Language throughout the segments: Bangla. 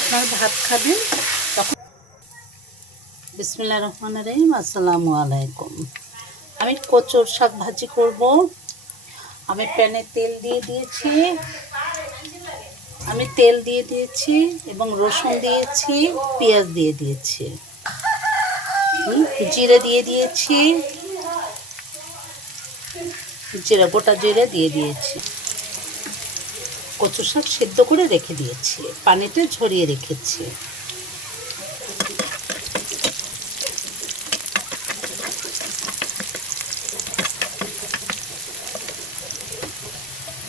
আপনার ভাত খাবেন তখন। বিসমিল্লাহির রহমানির রহিম। আসসালামু আলাইকুম। আমি কচুর শাক ভাজি করব। আমি প্যানে তেল দিয়ে দিয়েছি এবং রসুন দিয়েছি, পেঁয়াজ দিয়ে দিয়েছি, জিরে দিয়ে দিয়েছি, গোটা জিরে দিয়ে দিয়েছি। কচু শাক সেদ্ধ করে রেখে দিয়েছি, পানিটা ঝরিয়ে রেখেছি।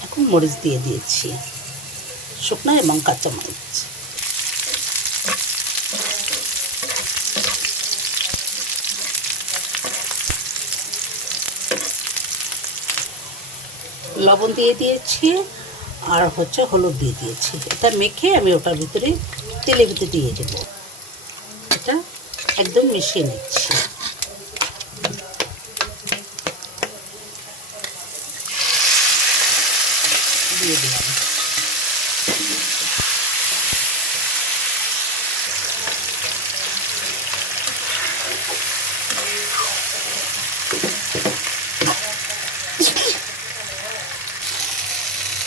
এখন মরিচ দিয়ে দিয়েছি, শুকনো এবং কাঁচা মরিচ। লবণ দিয়ে দিয়েছি আর হলুদ দিয়ে দিয়েছি। এটা মেখে আমি ওটার ভিতরে তেলের ভিতরে দিয়ে দেবো। এটা একদম মিশিয়ে নিচ্ছি। দিয়ে দিলাম।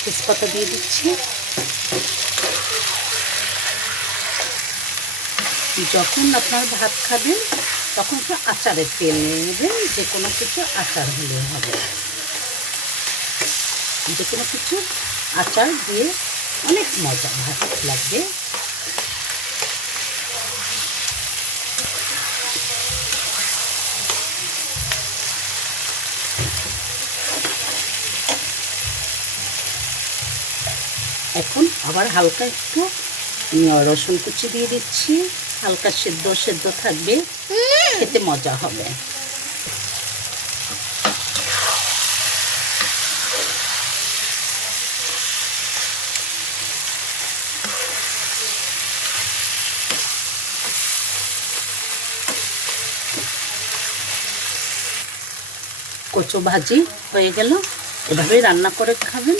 তেজপাতা দিয়ে দিচ্ছি। যখন আপনার ভাত খাবেন তখন একটু আচারের তেল নিয়ে নেবেন। যে কোনো কিছু আচার হলে হবে, যে কোনো কিছু আচার দিয়ে অনেক মজা ভাত লাগবে। এখন আবার হালকা একটু রসুন কুচি দিয়ে দিচ্ছি। হালকা সেদ্ধ থাকবে, খেতে মজা হবে। কচু ভাজি হয়ে গেল। এভাবেই রান্না করে খাবেন।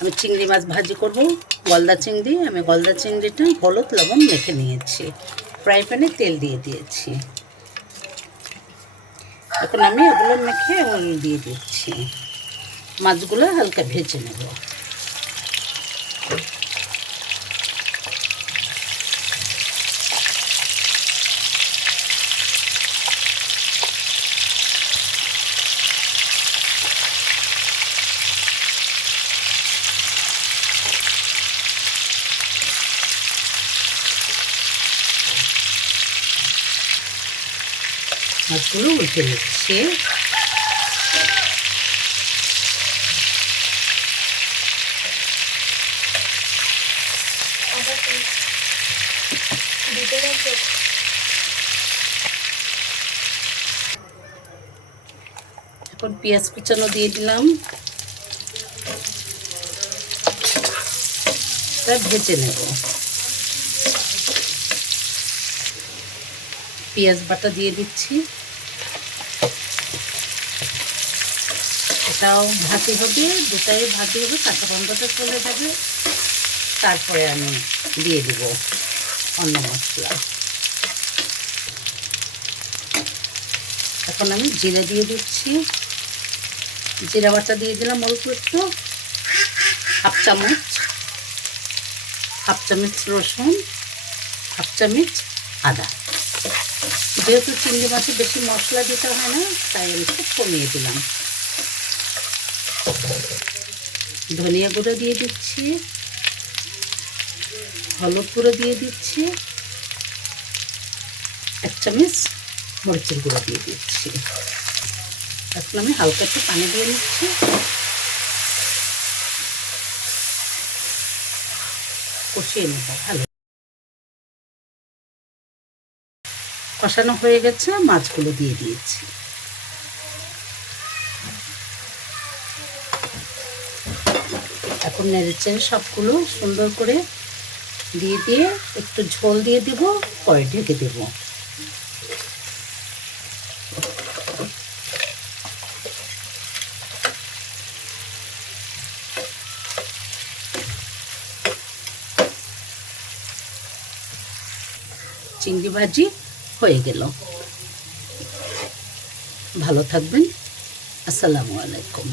আমি চিংড়ি মাছ ভাজি করব, গলদা চিংড়ি। আমি গলদা চিংড়িটা হলুদ লবণ মেখে নিয়েছি, ফ্রাই প্যানে তেল দিয়ে দিয়েছি। এখন আমি এগুলো মেখে দিয়ে দিচ্ছি। মাছগুলো হালকা ভেজে নেব। মাছগুলো উঠে নিচ্ছে। এখন পেঁয়াজ কুচানো দিয়ে দিলাম, ভেজে নেব। পেঁয়াজ বাটা দিয়ে দিচ্ছি, এটাও ভাজি হবে, দুটাই ভাজি হবে, কাঁচা গন্ধটা চলে যাবে। তারপরে আমি দিয়ে দিব অন্য মশলা। এখন আমি জিরে দিয়ে দিচ্ছি, জিরা বাটা দিয়ে দিলাম অল্প একটু, হাফ চামচ রসুন, হাফ চামচ আদা। যেহেতু চিংড়ি মাছে বেশি মশলা দিতে হয় না, তাই আমি একটু কমিয়ে দিলাম। ধনিয়া গুঁড়ো দিয়ে দিচ্ছি, হলুদ গুঁড়ো দিয়ে দিচ্ছি, 1 চামচ মরিচের গুঁড়ো দিয়ে দিচ্ছি। এখন আমি হালকা একটু পানি দিয়ে নিচ্ছি। কষিয়ে নেব ভালো। কষানো হয়ে গেছে, মাছগুলো দিয়ে দিয়েছি। এখন নেড়েচেড়ে সবগুলো সুন্দর করে দিয়ে একটু ঝোল দিয়ে দিব, পরে ঢেকে দেব। চিংড়ি ভাজি হয়ে গেল। ভালো থাকবেন। আসসালামু আলাইকুম।